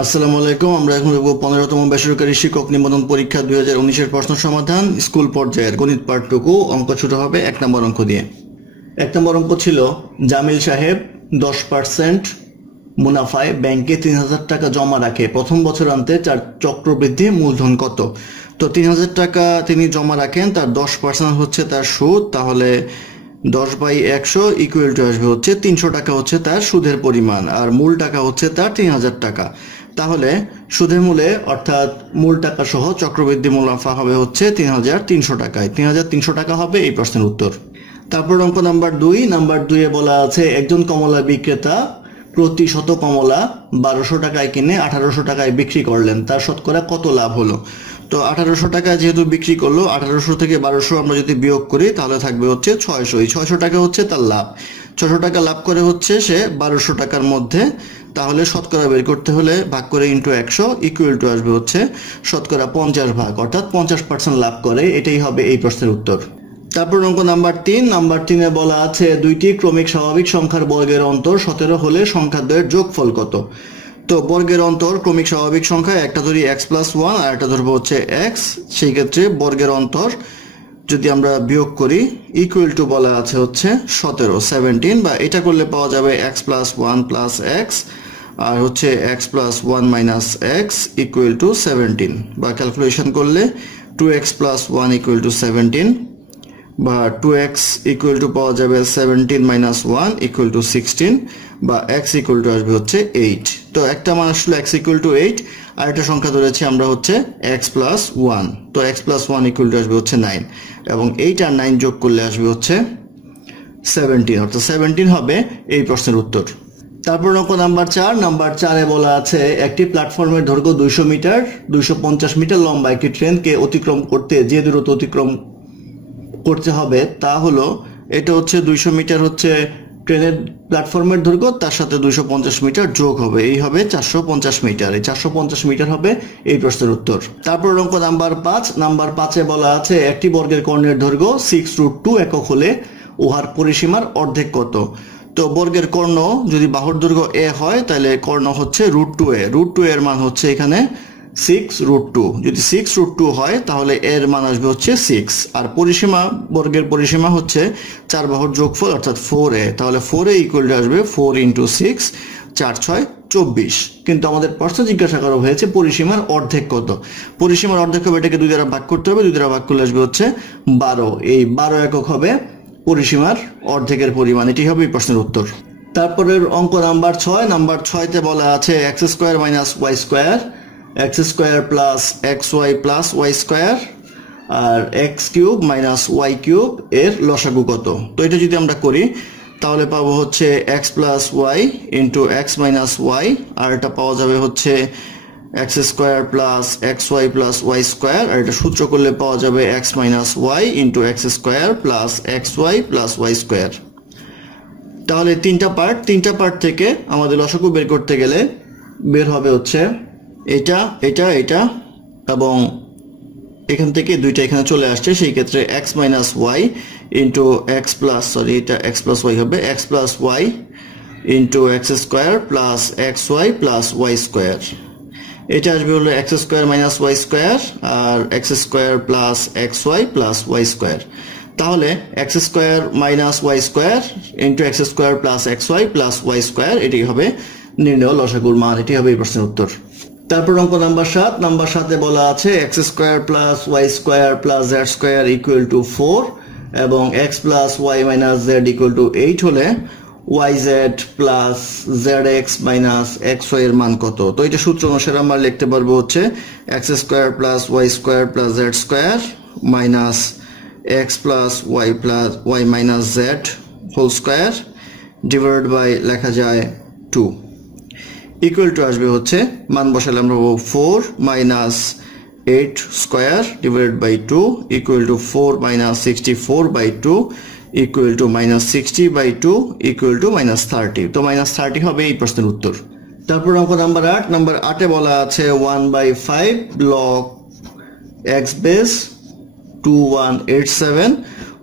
আসসালামু আলাইকুম। আমরা এখন দেখব 15তম বেসরকারি শিক্ষক নিবন্ধন পরীক্ষা 2019-এর প্রশ্ন সমাধান স্কুল পর্যায়ের গণিত পাঠটুকু। অঙ্ক শুরু হবে 1 নম্বর অঙ্ক দিয়ে। 1 নম্বর অঙ্ক ছিল, জামিল সাহেব 10% মুনাফায় ব্যাংকে 3000 টাকা জমা রাখে। প্রথম বছরান্তে তার চক্রবৃদ্ধি মূলধন কত? তো 3000 টাকা তিনি জমা রাখেন, তার 10% হচ্ছে তার সুদ, তাহলে 10/100 ইকুয়াল টু আসবে হচ্ছে 300 টাকা হচ্ছে তার সুদের পরিমাণ, আর মূল টাকা হচ্ছে তার 3000 টাকা। তাহলে সুদের মূলে অর্থাৎ মূল টাকা সহ চক্রবৃদ্ধি মুনাফা হবে হচ্ছে 3300 টাকায়। 3300 টাকা হবে এই প্রশ্নের উত্তর। তারপর অঙ্ক নাম্বার 2। নাম্বার 2-এ বলা আছে, একজন কমলা বিক্রেতা প্রতি শত কমলা 1200 টাকায় কিনে 1800 টাকায় বিক্রি করলেন, তার শতকরা কত লাভ হলো? তো 1800 টাকায় যেহেতু বিক্রি করলো, 1800 থেকে 1200 আমরা যদি বিয়োগ করি তাহলে থাকবে হচ্ছে 600। এই 600 টাকা হচ্ছে তার লাভ। 600 টাকা লাভ করে হচ্ছে সে 1200 টাকার মধ্যে, তাহলে শতকরা বের করতে হলে ভাগ করে ইন্টু 100 ইকুয়াল টু আসবে হচ্ছে শতকরা 50 ভাগ, অর্থাৎ 50% লাভ করে। এটাই হবে এই প্রশ্নের উত্তর। তারপর অঙ্ক নাম্বার 3। নাম্বার 3-এ বলা আছে, দুইটি ক্রমিক স্বাভাবিক সংখ্যার বর্গের অন্তর 17 হলে সংখ্যা দ্বয়ের যোগফল কত? তো বর্গের অন্তর ক্রমিক স্বাভাবিক সংখ্যা, একটা ধরি x+1 আর একটা ধরবো হচ্ছে x। সেই ক্ষেত্রে বর্গের অন্তর যদি আমরা বিয়োগ করি ইকুয়াল টু বলা আছে হচ্ছে 17 বা এটা করলে পাওয়া যাবে x+1 + x আর হচ্ছে x+1 - x ইকুয়াল টু 17, বা ক্যালকুলেশন করলে 2x + 1 ইকুয়াল টু 17, বা 2x ইকুয়াল টু পাওয়া যাবে 17 - 1 ইকুয়াল টু 16, বা x ইকুয়াল টু আসবে হচ্ছে 8। তো একটা মান আসলে x ইকুয়াল টু 8, আর একটা সংখ্যা ধরেছি আমরা হচ্ছে x+1। তো x+1 ইকুয়াল টু আসবে হচ্ছে 9, এবং 8 আর 9 যোগ করলে আসবে হচ্ছে 17, অর্থাৎ 17 হবে এই প্রশ্নের উত্তর। তারপর অঙ্ক নাম্বার 4। নাম্বার 4-এ বলা আছে, একটি প্ল্যাটফর্মের দৈর্ঘ্য 200 মিটার, 250 মিটার লম্বা একটি ট্রেনকে অতিক্রম করতে যে দূরত্ব অতিক্রম করতে হবে তা হলো, এটা হচ্ছে 200 মিটার হচ্ছে ট্রেনের প্ল্যাটফর্মের দৈর্ঘ্য, তার সাথে 250 মিটার যোগ হবে, এই হবে 450 মিটার। এই 450 মিটার হবে এই প্রশ্নের উত্তর। তারপর অঙ্ক নাম্বার 5। নাম্বার 5-এ বলা আছে, একটি বর্গের কর্ণের দৈর্ঘ্য 6√2 একক হলে উহার পরিসীমার অর্ধেক কত? তো বর্গের কর্ণ যদি বাহুর দৈর্ঘ্য a হয়, তাহলে কর্ণ হচ্ছে √2a। √2 এর মান হচ্ছে এখানে 6√2। যদি 6√2 হয় তাহলে এর মান আসবে হচ্ছে 6, আর পরিসীমা বর্গের পরিসীমা হচ্ছে 4 বাহুর যোগফল অর্থাৎ 4a। তাহলে 4a ইকুয়াল টু আসবে 4 × 6, 4 × 6 = 24। কিন্তু আমাদের প্রশ্ন জিজ্ঞাসা করা হয়েছে পরিসীমার অর্ধেক কত। পরিসীমার অর্ধেক হবে, এটাকে 2 দ্বারা ভাগ করতে হবে, 2 দ্বারা ভাগ করলে আসবে হচ্ছে 12। এই 12 একক হবে পরিসীমার অর্ধেকের পরিমাণ। এটি হবে এই প্রশ্নের উত্তর। তারপরের অঙ্ক নাম্বার 6। নাম্বার 6-তে বলা আছে, x² - y², x² + xy + y² আর x³ - y³ এর লসাগু কত? তো এটা যদি আমরা করি তাহলে পাবো হচ্ছে x + y × x - y, আর এটা পাওয়া যাবে হচ্ছে x² + xy + y², আর এটা সূত্র করলে পাওয়া যাবে x - y × x² + xy + y²। তাহলে তিনটা পার্ট থেকে আমাদের লসাগু বের করতে গেলে বের হবে হচ্ছে এটা, এটা, এটা, এবং এখান থেকে দুইটা এখানে চলে আসছে। সেই ক্ষেত্রে x - y × x + এটা x + y হবে, x + y × x² + xy + y²। এটা আসবে হলো x² - y² আর x² + xy + y²। তাহলে x² - y² × x² + xy + y², এটি হবে নির্ণয় লসাগুর মান। এটি হবে এই প্রশ্নের উত্তর। তারপর অঙ্ক নাম্বার 7। নাম্বার 7-এ বলা আছে, x² + y² + z² equal to 4 এবং x + y - z equal to 8 হলে yz + zx - xy এর মান কত? তো এটা সূত্র অনুসারে আমরা লিখতে পারবো হচ্ছে x² + y² + z² minus x + y - z whole square divided by লেখা যায় 2 ইকুয়াল টু আসবে হচ্ছে মান বসালে আমরা পাবো 4 - 8² divided by 2 equal to 4 - 64/2 equal to -60/2 equal to -30। তো -30 হবে এই প্রশ্নের উত্তর। তারপর অঙ্ক নাম্বার 8। নাম্বার 8-এ বলা আছে 1/5 log x base 2187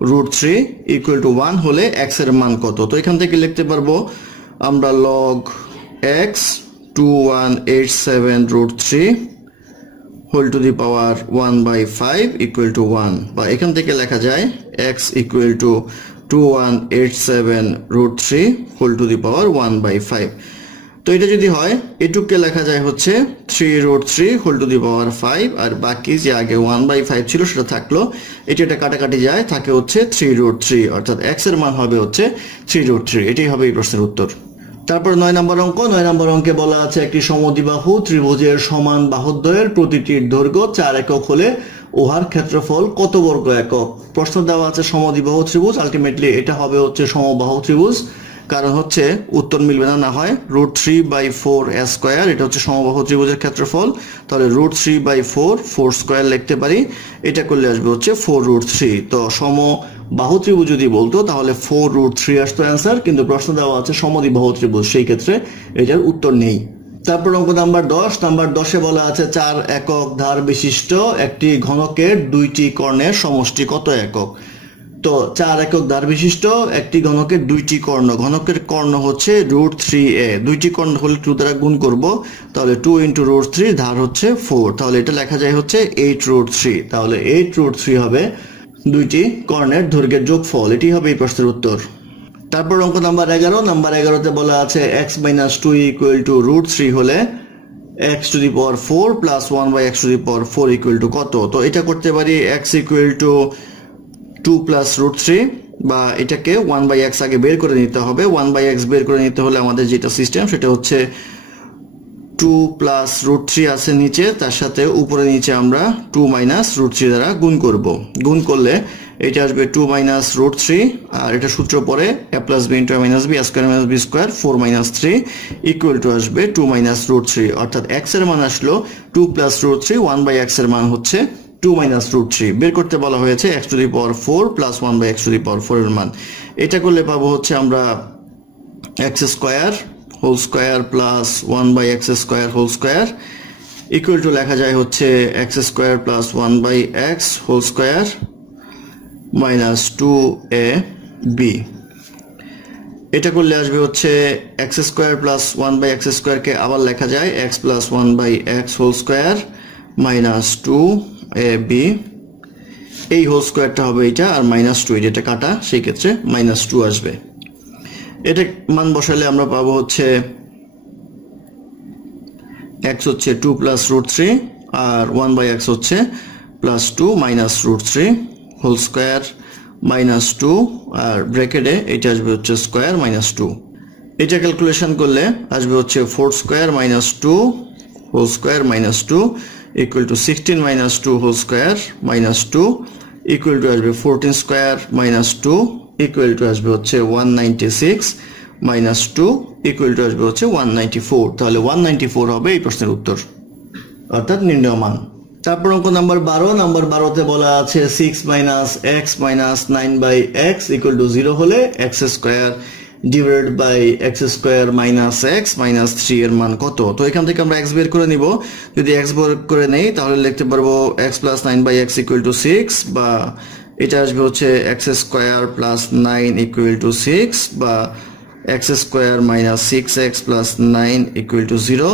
√3 equal to 1 হলে x এর মান কত? তো এখান থেকে লিখতে পারবো আমরা log x 2187√3 whole to the power 1/5 equal to 1, বা এখান থেকে লেখা যায় x equal to 2187√3 whole to the power 1/5। তো এটা যদি হয় এটুককে লেখা যায় হচ্ছে 3√3 হোল টু দি পাওয়ার 5, আর বাকি যে আগে 1/5 ছিল সেটা থাকলো, এটা কাটাকাটি যায়, থাকে হচ্ছে 3√3, অর্থাৎ x এর মান হবে হচ্ছে 3√3। এটাই হবে এই প্রশ্নের উত্তর। তারপর 9 নম্বর অঙ্ক। 9 নম্বর অঙ্কে বলা আছে একটি সমদ্বিবাহু ত্রিভুজের সমান বাহুদ্বয়ের প্রতিটির দৈর্ঘ্য 4 একক হলে উহার ক্ষেত্রফল কত বর্গ একক। প্রশ্ন দেওয়া আছে সমদ্বিবাহু ত্রিভুজ, আলটিমেটলি এটা হবে হচ্ছে সমবাহু ত্রিভুজ, কারণ হচ্ছে উত্তর মিলবে না হয় √3/4 স্কয়ার, এটা হচ্ছে সমবাহু ত্রিভুজের ক্ষেত্রফল, তাহলে √3/4 4 স্কয়ার লিখতে পারি, এটা করলে আসবে হচ্ছে 4√3। তো সমবাহু ত্রিভুজ যদি বলতো তাহলে 4√3 আসতো অ্যান্সার, কিন্তু প্রশ্ন দেওয়া আছে সমদ্বিবাহু ত্রিভুজ, সেই ক্ষেত্রে এটার উত্তর নেই। তারপর অঙ্ক নাম্বার 10। নাম্বার 10-এ বলা আছে 4 একক ধার বিশিষ্ট একটি ঘনকের 2টি কর্ণের সমষ্টি কত একক। তো 4 একক ধার বিশিষ্ট একটি ঘনকের 2টি কর্ণ, ঘনকের কর্ণ হচ্ছে √3a, 2টি কর্ণ হলে 2 দ্বারা গুণ করব, তাহলে 2 × √3, ধার হচ্ছে 4, তাহলে এটা লেখা যায় হচ্ছে 8√3, তাহলে 8√3 হবে 2টি কর্ণের দৈর্ঘ্যের যোগফল। এটি হবে এই প্রশ্নের উত্তর। তারপর অঙ্ক নাম্বার 11। নাম্বার 11-তে বলা আছে x - 2 = √3 হলে x to the power 4 plus 1/x to the power 4 equal to কত। তো এটা করতে পারি x ইকুয়াল টু 2 প্লাস √3, বা এটাকে 1/x আগে বের করে নিতে হবে। 1/x বের করে নিতে হলে আমাদের যেটা সিস্টেম সেটা হচ্ছে 2 প্লাস √3 আছে নিচে, তার সাথে উপরে নিচে আমরা 2 মাইনাস √3 দ্বারা গুণ করব। গুণ করলে এটা আসবে 2 মাইনাস √3, আর এটা সূত্র পরে a plus b into a minus b, a square minus b square, 4 minus 3 equal to আসবে 2 মাইনাস √3, অর্থাৎ x এর মান আসলো 2 প্লাস √3, 1/x এর মান হচ্ছে 2 মাইনাস √3। বের করতে বলা হয়েছে x to the power 4 plus 1/x to the power 4 এর মান। এটা করলে পাবো হচ্ছে আমরা x square whole square plus 1/x square whole square equal to লেখা যায় হচ্ছে x square plus 1/x whole square minus 2ab। এটা করলে আসবে হচ্ছে x স্কয়ার প্লাস 1/x স্কয়ারকে আবার লেখা যায় x plus 1/x whole square minus 2ab, এই হোল স্কয়ারটা হবে এটা, আর মাইনাস 2 এটা কাটা, সেই ক্ষেত্রে মাইনাস 2 আসবে। এটা মান বসালে আমরা পাবো হচ্ছে x হচ্ছে 2 প্লাস √3 আর 1/x হচ্ছে plus 2 minus √3 whole square minus 2, আর ব্র্যাকেটে এটা আসবে হচ্ছে স্কয়ার মাইনাস 2। এটা ক্যালকুলেশন করলে আসবে হচ্ছে 4 square minus 2 whole square minus 2 equal to 16 minus 2 whole square minus 2 equal to আসবে 14 স্কয়ার মাইনাস 2 ইকুয়াল টু আসবে হচ্ছে 196 মাইনাস 2 ইকুয়াল টু আসবে হচ্ছে 194। তাহলে 194 হবে এই প্রশ্নের উত্তর, অর্থাৎ নির্ণয় মান। তারপর অঙ্ক নাম্বার 12। নাম্বার 12-তে বলা আছে 6 - x - 9/x ইকুয়াল টু 0 হলে x square divided by x square minus x minus 3 এর মান কত। তো এখান থেকে আমরা x বের করে নিব। যদি x বের করে নেই তাহলে লিখতে পারবো x plus 9/x equal to 6, বা এটা আসবে হচ্ছে x square plus 9 equal to 6, বা x square minus 6x plus 9 equal to 0,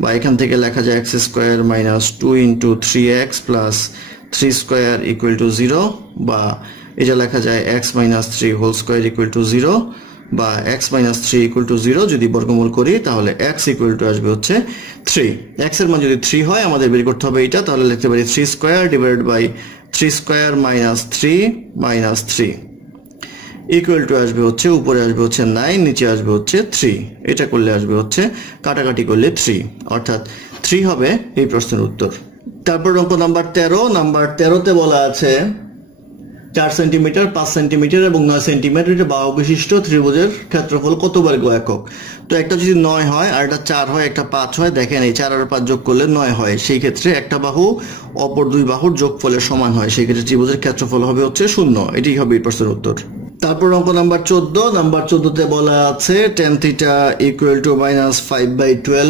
বা এখান থেকে লেখা যায় x square minus 2 into 3x plus 3 square equal to 0, বা এটা লেখা যায় x minus 3 whole square equal to 0, বা x মাইনাস 3 ইকুয়াল টু 0 যদি বর্গমূল করি তাহলে x ইকুয়াল টু আসবে হচ্ছে 3। x এর মান যদি 3 হয় আমাদের বের করতে হবে এটা, তাহলে লিখতে পারি 3 square divided by 3 square minus 3 minus 3 equal to আসবে হচ্ছে উপরে আসবে হচ্ছে 9, নিচে আসবে হচ্ছে 3। এটা করলে আসবে হচ্ছে কাটাকাটি করলে 3, অর্থাৎ 3 হবে এই প্রশ্নের উত্তর। তারপর অঙ্ক নাম্বার 13। নাম্বার 13-তে বলা আছে 4 সেন্টিমিটার 5 সেন্টিমিটার এবং 9 সেন্টিমিটার বাহু বিশিষ্ট ত্রিভুজের ক্ষেত্রফল কত বর্গ একক। তো একটা যদি 9 হয় আর একটা 4 হয় একটা 5 হয়, দেখেন এই 4 আর 5 যোগ করলে 9 হয়, সেই ক্ষেত্রে একটা বাহু অপর দুই বাহুর যোগফলের সমান হয়, সেই ক্ষেত্রে ত্রিভুজের ক্ষেত্রফল হবে হচ্ছে 0। এটাই হবে এই প্রশ্নের উত্তর। তারপর অঙ্ক নাম্বার 14। নাম্বার 14-তে বলা আছে tan θ ইকুয়াল টু -5/12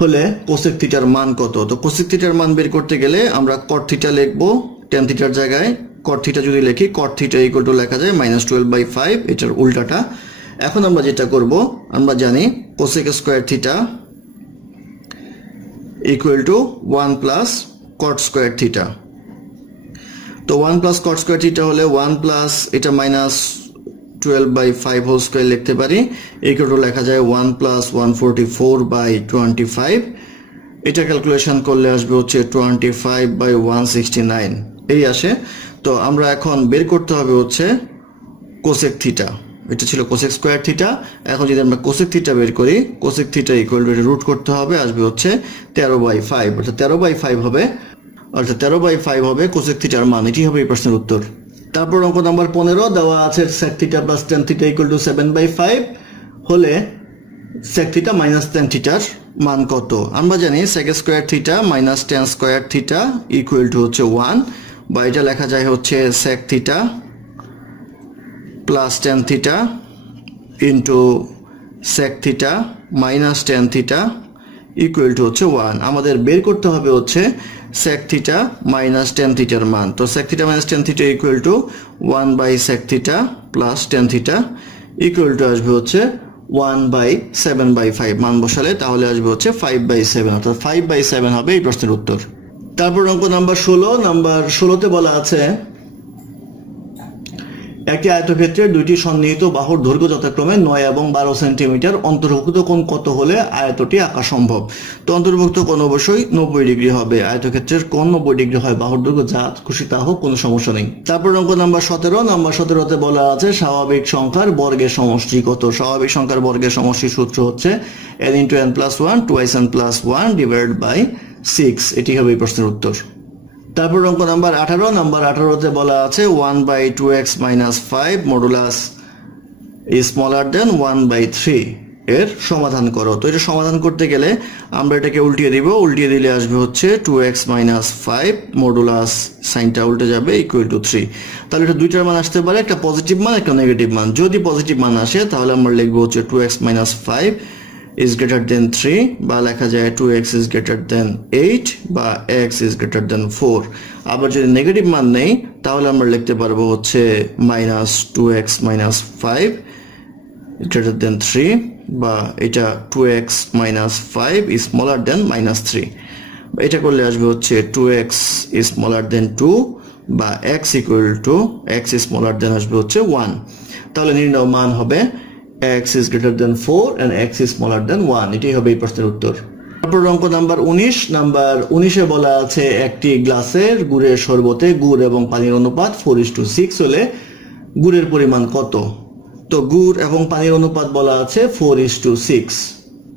হলে cosec θ এর মান কত। তো cosec θ এর মান বের করতে গেলে আমরা cot θ লিখবো tan θ এর জায়গায়, cot θ যদি লিখি cot θ ইকুয়াল টু লেখা যায় -12/5, এটার উল্টাটা। এখন আমরা যেটা করব, আমরা জানি cosec square theta equal to 1 plus cot square theta. তো 1 প্লাস কট স্কয়ার থিটা হলে 1 প্লাস এটা মাইনাস 12/5 হোল স্কয়ার লিখতে পারি, ইকুয়াল টু লেখা যায় 1 প্লাস 144/25। এটা ক্যালকুলেশন করলে আসবে হচ্ছে 25/169 এই আসে। তো আমরা এখন বের করতে হবে হচ্ছে কোসেক থিটা। এটা ছিল কোসেক স্কয়ার থিটা। এখন যদি আমরা কোসেক থিটা বের করি, cosec theta equal to root করতে হবে, আসবে হচ্ছে 13/5, অর্থাৎ 13/5 হবে, অর্থাৎ 13/5 হবে কোসেক থিটার মান। এটি হবে এই প্রশ্নের উত্তর। তারপর অঙ্ক নাম্বার 15 দেওয়া আছে sec theta plus tan theta equal two 7/5 হলে sec থিটা মাইনাস tan থিটার মান কত? আমরা জানি sec square theta minus tan square theta equal two হচ্ছে 1, বা এটা লেখা যায় হচ্ছে sec theta plus tan theta into sec theta minus tan theta equal two হচ্ছে 1। আমাদের বের করতে হবে হচ্ছে sec থিটা মাইনাস tan থিটার মান। তো sec theta minus tan theta equal two 1/sec theta plus tan theta equal to আসবে হচ্ছে 1/7/5। মান বসালে তাহলে আসবে হচ্ছে 5/7, অর্থাৎ 5/7 হবে এই প্রশ্নের উত্তর। তারপর অঙ্ক নাম্বার 16, নাম্বার 16তে বলা আছে একটি আয়তক্ষেত্রের দুইটি সন্নিহিত বাহুর দৈর্ঘ্য যথাক্রমে 9 এবং 12 সেন্টিমিটার, অন্তর্ভুক্ত কোণ কত হলে আয়তটি আঁকা সম্ভব? তো অন্তর্ভুক্ত কোণ অবশ্যই 90 ডিগ্রি হবে। আয়তক্ষেত্রের কোণ 90 ডিগ্রি হয়, বাহুর দৈর্ঘ্য যা খুশি তা হোক, কোনো সমস্যা নেই। তারপর অঙ্ক নাম্বার 17, নাম্বার 17তে বলা আছে স্বাভাবিক সংখ্যার বর্গের সমষ্টি কত? স্বাভাবিক সংখ্যার বর্গের সমষ্টির সূত্র হচ্ছে n × n + 1 2n + 1 divided by 6। এটি হবে এই প্রশ্নের উত্তর। তারপর অঙ্ক নাম্বার 18, নাম্বার 18তে বলা আছে 1/2x - 5 মডুলাস স্মলার দেন 1/3 এর সমাধান করো। তো এটা সমাধান করতে গেলে আমরা এটাকে উল্টিয়ে দিব, উল্টিয়ে দিলে আসবে হচ্ছে 2x - 5 মডুলাস সাইনটা উল্টে যাবে ইকুয়াল টু 3। তাহলে এটা দুইটার মান আসতে পারে, একটা পজিটিভ মান একটা নেগেটিভ মান। যদি পজিটিভ মান আসে তাহলে আমরা লিখবো হচ্ছে 2x - 5 is greater than 3, বা লেখা যায় 2x is greater than 8 বা x is greater than 4। আবার যদি নেগেটিভ মান নেই তাহলে আমরা লিখতে পারবো হচ্ছে -2x - 5 greater than 3, বা এটা 2x - 5 is smaller than -3। এটা করলে আসবে হচ্ছে 2x is smaller than 2 বা x equal to x is smaller than আসবে হচ্ছে 1। তাহলে নির্ণয় মান হবে x is greater than 4 and x is smaller than 1। এটাই হবে এই প্রশ্নের উত্তর। তারপর অঙ্ক নাম্বার 19, নাম্বার 19-এ বলা আছে একটি গ্লাসের গুড়ের শরবতে গুড় এবং পানির অনুপাত 4:6 হলে গুড়ের পরিমাণ কত? তো গুড় এবং পানির অনুপাত বলা আছে 4:6।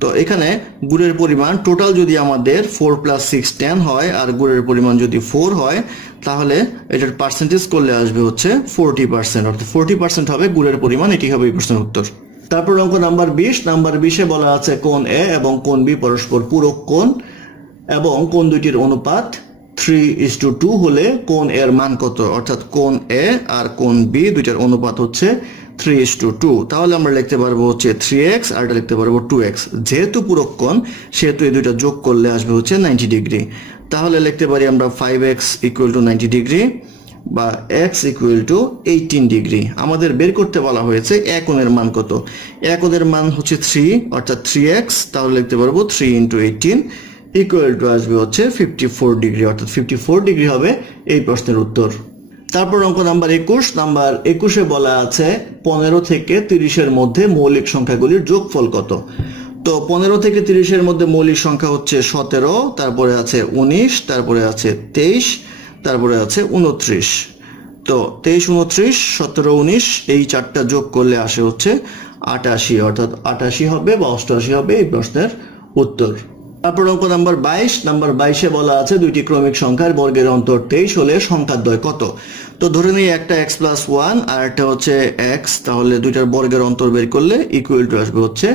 তো এখানে গুড়ের পরিমাণ টোটাল যদি আমাদের 4 + 6 10 হয় আর গুড়ের পরিমাণ যদি 4 হয় তাহলে এটার পার্সেন্টেজ করলে আসবে হচ্ছে 40%, অর্থাৎ 40% হবে গুড়ের পরিমাণ। এটি হবে এই প্রশ্নের উত্তর। তারপর অঙ্ক নাম্বার 20, নাম্বার 20-এ বলা আছে কোণ এ এবং কোণ বি পরস্পর পূরক কোণ এবং কোণ দুইটির অনুপাত 3:2 হলে কোণ এর মান কত? অর্থাৎ কোণ এ আর কোণ বি দুইটার অনুপাত হচ্ছে 3:2। তাহলে আমরা লিখতে পারবো হচ্ছে 3x আর এটা লিখতে পারবো 2x। যেহেতু পূরক কোণ সেহেতু এই দুইটা যোগ করলে আসবে হচ্ছে 90 ডিগ্রি। তাহলে লিখতে পারি আমরা 5x = 90 ডিগ্রি বা x = 18 ডিগ্রি। আমাদের বের করতে বলা হয়েছে এক কোণের মান কত? এক কোণের মান হচ্ছে 3, অর্থাৎ 3x। তাহলে লিখতে পারবো 3 × 18 ইকুয়াল টু আসবে হচ্ছে 54 ডিগ্রি, অর্থাৎ 54 ডিগ্রি হবে এই প্রশ্নের উত্তর। তারপর অঙ্ক নাম্বার 21, নাম্বার 21-এ বলা আছে 15 থেকে 30-এর মধ্যে মৌলিক সংখ্যাগুলির যোগফল কত? তো 15 থেকে 30-এর মধ্যে মৌলিক সংখ্যা হচ্ছে 17, তারপরে আছে 19, তারপরে আছে 23, তারপরে আছে 29। তো 23, 29, 17, 19 এই চারটা যোগ করলে আসে হচ্ছে 88, অর্থাৎ 88 হবে বা 88 হবে এই প্রশ্নের উত্তর। তারপর অঙ্ক নাম্বার 22, নাম্বার 22-এ বলা আছে দুইটি ক্রমিক সংখ্যার বর্গের অন্তর 23 হলে সংখ্যাদ্বয় কত? তো ধরে নিই একটা x + 1 আর একটা হচ্ছে x, তাহলে দুইটার বর্গের অন্তর বের করলে ইকুয়াল টু আসবে হচ্ছে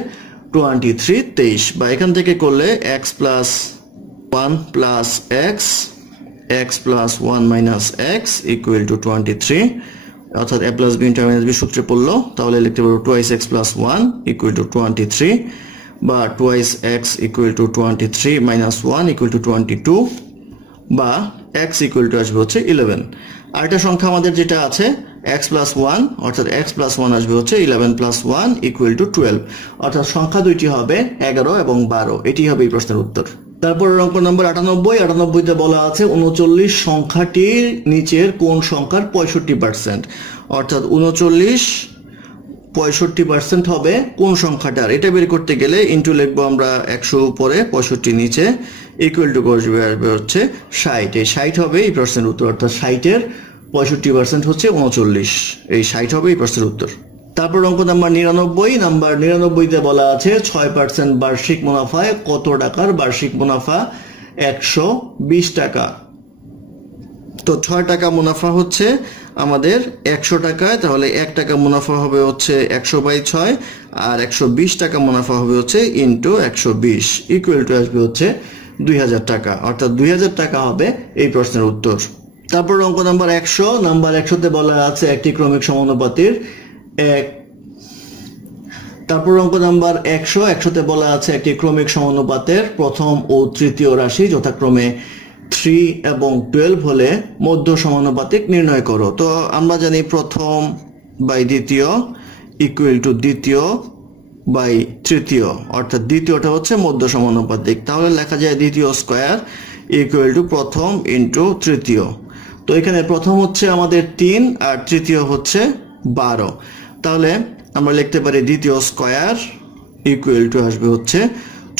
23, 23, বা এখান থেকে করলে x + 1 + x, x + 1 - x = 23, অর্থাৎ a + b × b সূত্রে পড়লো। তাহলে লিখতে পারবো 2x + 1 = 23, বা 2x = 23 - 1 = 22, বা x = আসবে হচ্ছে 11। আর একটা সংখ্যা আমাদের যেটা আছে x প্লাস 1 অর্থাৎ x প্লাস 1 আসবে হচ্ছে 11 প্লাস 1 ইকুয়াল টু 12, অর্থাৎ সংখ্যা দুইটি হবে 11 এবং 12। এটি হবে এই প্রশ্নের উত্তর। তারপর অঙ্ক নম্বর 98 তে বলা আছে 39 সংখ্যাটির নিচের কোন সংখ্যার 65%, অর্থাৎ 39 65% হবে কোন সংখ্যাটার। এটা বের করতে গেলে ইনটু লিখবো আমরা 100 উপরে 65 নিচে ইকুয়াল টু আসবে হচ্ছে 60। এই 60 হবে এই প্রশ্নের উত্তর, অর্থাৎ 60 এর 65% হচ্ছে 39। এই 60 হবে এই প্রশ্নের উত্তর। তারপর অঙ্ক নাম্বার 99 তে বলা আছে 6% বার্ষিক মুনাফায় কত টাকার বার্ষিক মুনাফা? 120 টাকা। তো 6 টাকা মুনাফা হচ্ছে আমাদের 100 টাকায়, তাহলে 1 টাকা মুনাফা হবে হচ্ছে 100/6 আর 120 টাকা মুনাফা হবে হচ্ছে ইনটু 120 ইকুয়াল টু আসবে হচ্ছে 2000 টাকা, অর্থাৎ 2000 টাকা হবে এই প্রশ্নের উত্তর। তারপর অঙ্ক নাম্বার 100 তে বলা আছে একটি ক্রমিক সমানুপাতির তারপর অঙ্ক নাম্বার 100 তে বলা আছে একটি ক্রমিক সমানুপাতের প্রথম ও তৃতীয় রাশি যথাক্রমে 3 এবং 12 হলে মধ্য সমানুপাতিক নির্ণয় করো। তো আমরা জানি প্রথম বাই দ্বিতীয় ইকুয়াল টু দ্বিতীয় বাই তৃতীয়, অর্থাৎ দ্বিতীয়টা হচ্ছে মধ্য সমানুপাতিক, তাহলে লেখা যায় দ্বিতীয় স্কয়ার ইকুয়াল টু প্রথম ইনটু তৃতীয়। তো এখানে প্রথম হচ্ছে আমাদের 3 আর তৃতীয় হচ্ছে 12, তাহলে আমরা লিখতে পারি দ্বিতীয় স্কয়ার ইকুয়াল টু আসবে হচ্ছে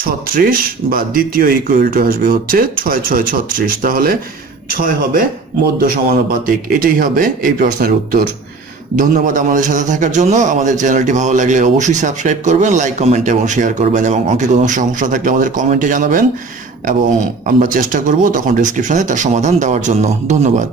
36 বা দ্বিতীয় ইকুয়াল টু আসবে হচ্ছে 6 6 36, তাহলে 6 হবে মধ্য সমানুপাতিক। এটাই হবে এই প্রশ্নের উত্তর। ধন্যবাদ আমাদের সাথে থাকার জন্য। আমাদের চ্যানেলটি ভালো লাগলে অবশ্যই সাবস্ক্রাইব করবেন, লাইক কমেন্ট এবং শেয়ার করবেন, এবং অঙ্কে কোনো সমস্যা থাকলে আমাদের কমেন্টে জানাবেন এবং আমরা চেষ্টা করব তখন ডেসক্রিপশনে তার সমাধান দেওয়ার জন্য। ধন্যবাদ।